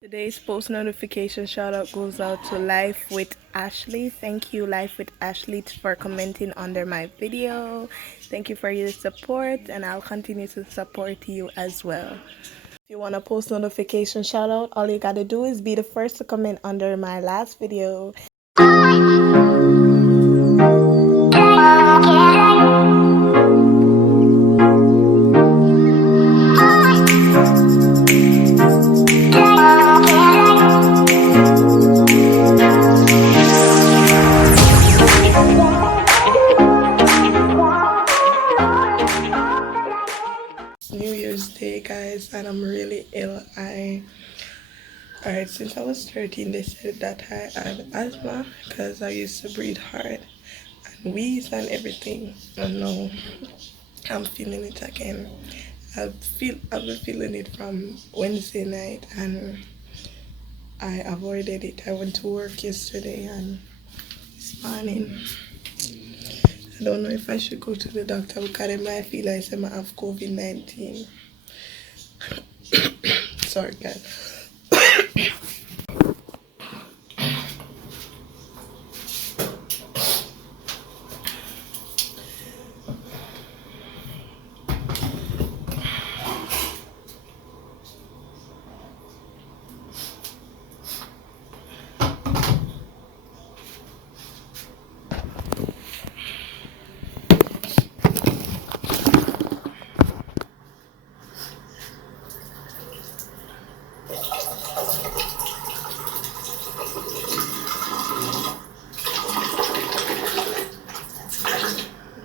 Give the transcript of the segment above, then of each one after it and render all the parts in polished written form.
Today's post notification shout out goes out to Life with Ashley. Thank you, Life with Ashley, for commenting under my video. Thank you for your support, and I'll continue to support you as well. If you want a post notification shout out, all you gotta do is be the first to comment under my last video. New Year's Day, guys, and I'm really ill. Alright, since I was 13, they said that I had asthma because I used to breathe hard and wheeze and everything. And now I'm feeling it again. I've been feeling it from Wednesday night, and I avoided it. I went to work yesterday and this morning. I don't know if I should go to the doctor because it might feel like I have COVID-19. Sorry, guys.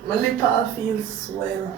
My lip all feels swell.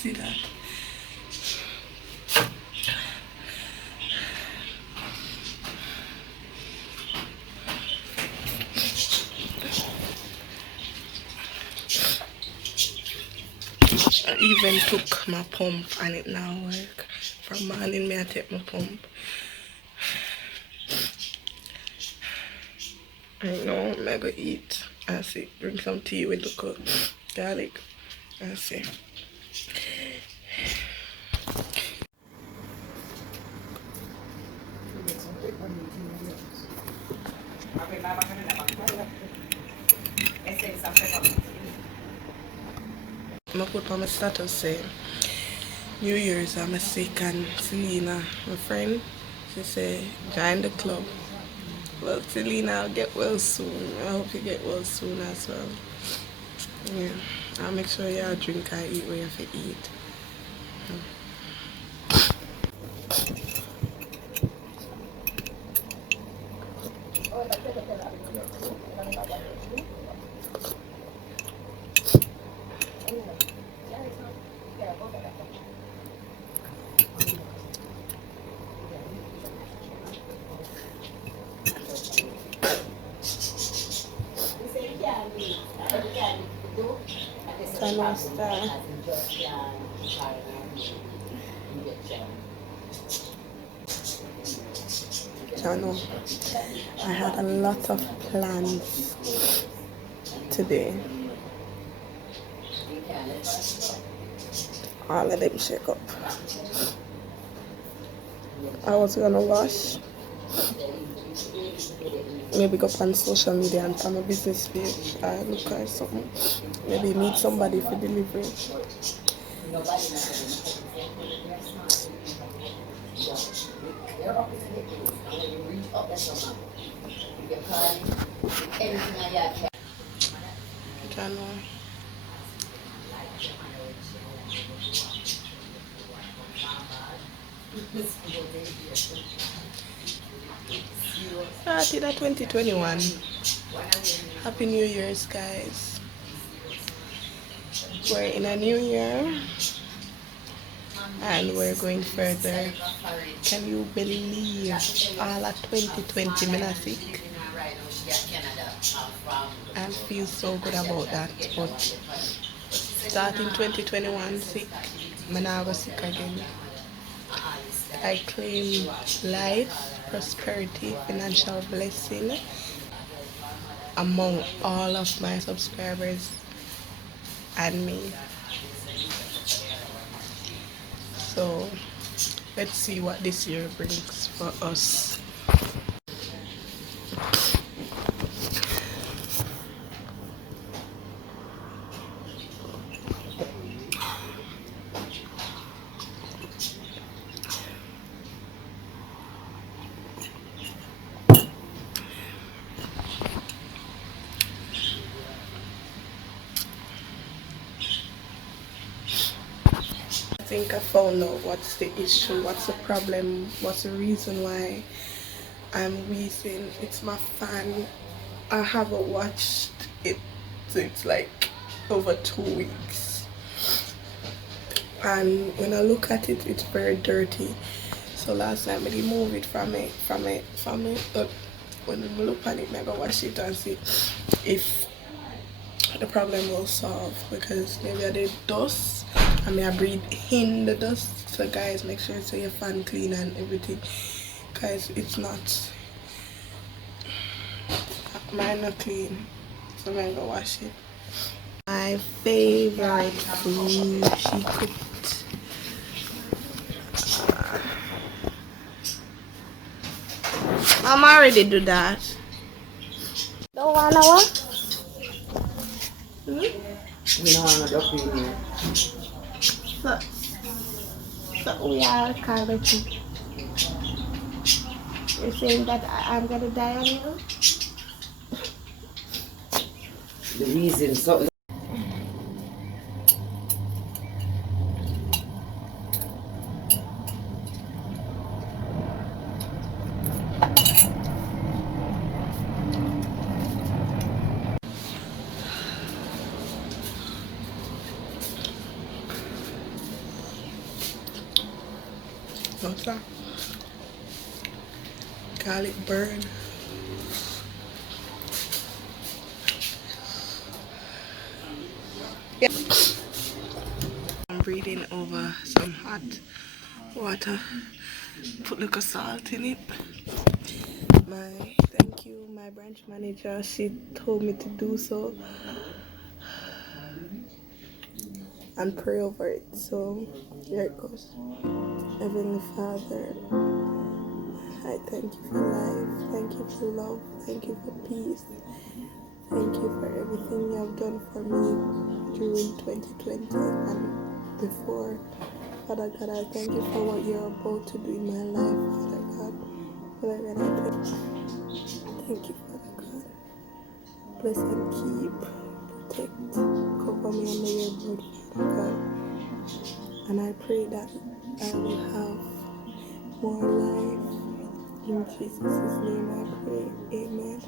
See that? I even took my pump and it now work. From morning me I take my pump. I know I'm gonna eat. I see. Bring some tea with the garlic. I see. I put on my status say New Year's I'm sick, and Selena, my friend, she say join the club. Well, Selena, I'll get well soon. I hope you get well soon as well. Yeah, I'll make sure y'all drink and eat where you have to eat. Time to start. Jano, I had a lot of plans today. All of them shake up. I was gonna wash, maybe go up on social media and from a business page, look or something. Maybe meet somebody for delivery. January. Started at 2021. Happy New Year's, guys. We're in a new year and we're going further. Can you believe all at 2020 minutes sick? I feel so good about that, but starting 2021 sick, I'm not sick again. I claim life, prosperity, financial blessing among all of my subscribers and me. So let's see what this year brings for us. I think I found out what's the issue, what's the problem, what's the reason why I'm wheezing. It's my fan. I haven't watched it since like over 2 weeks. And when I look at it, it's very dirty. So last time I remove it from it. But when I look at it, I go wash it and see if the problem will solve, because maybe I did dust and I breathe in the dust. So guys, make sure so your fan clean and everything, guys. It's not, mine not clean, so I'm gonna go wash it. My favorite food she cooked. I'm already do that. Don't wanna what? We don't want to go in here. So we are kind of. You're saying that I'm gonna die on you? The reason, so What's that? Garlic burn. Yeah. I'm breathing over some hot water. Put a little salt in it. Thank you, my branch manager. She told me to do so and pray over it. So here it goes. Heavenly Father, I thank you for life. Thank you for love. Thank you for peace. Thank you for everything you have done for me during 2020 and before. Father God, I thank you for what you're about to do in my life, Father God. Father God, I thank you, Father God. Bless and keep, protect, cover me under your blood, Father God. And I pray that I will have more life. In Jesus' name I pray. Amen.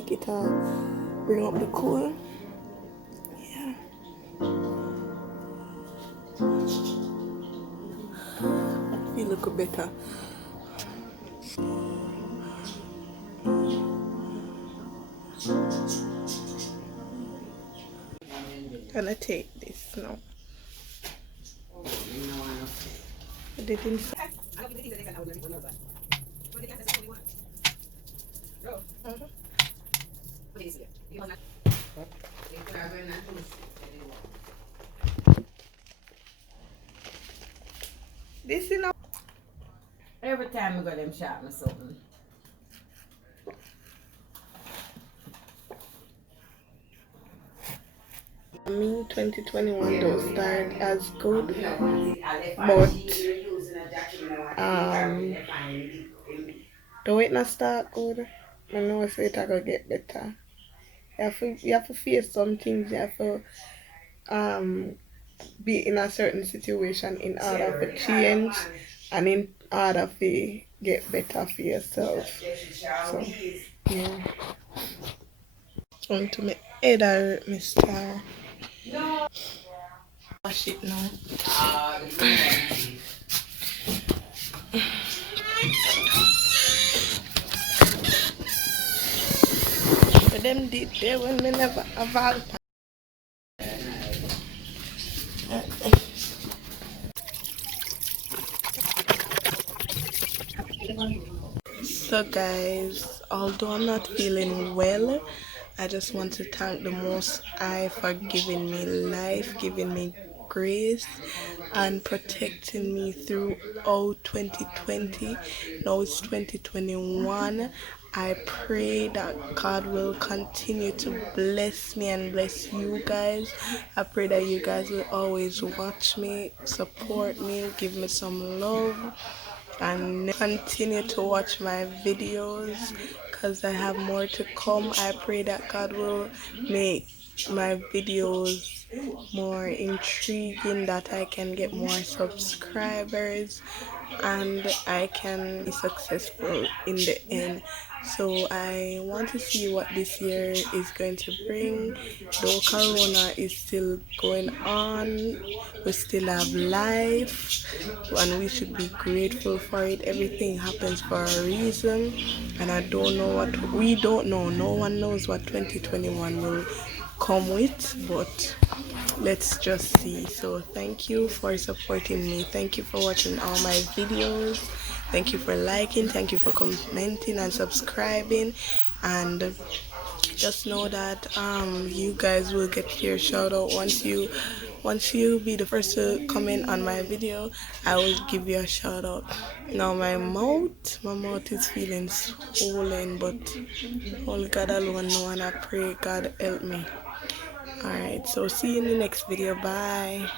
like it bring up the cool. Yeah. Feel look better. Gonna take this now. I didn't. This is not. Every time I go them shop me something. Me 2021 don't start as good, but um, the way not start good, I know it's it gonna get better. You have to face some things. You have to um be in a certain situation in order to change and in order to get better for yourself. So yeah, going to my head hurt, Mister. Wash it now. But them did there when me never have all. So guys, although I'm not feeling well, I just want to thank the Most High for giving me life, giving me grace, and protecting me throughout 2020. Now it's 2021. I pray that God will continue to bless me and bless you guys. I pray that you guys will always watch me, support me, give me some love, and continue to watch my videos because I have more to come. I pray that God will make my videos more intriguing, that I can get more subscribers and I can be successful in the end. So I want to see what this year is going to bring. Though Corona is still going on, we still have life and we should be grateful for it. Everything happens for a reason, and I don't know what we don't know. No one knows what 2021 will come with, but let's just see. So thank you for supporting me. Thank you for watching all my videos. Thank you for liking. Thank you for commenting and subscribing. And just know that you guys will get your shout out once you be the first to comment on my video. I will give you a shout out. Now my mouth is feeling swollen, but only God alone know, and I pray God help me. Alright, so see you in the next video. Bye.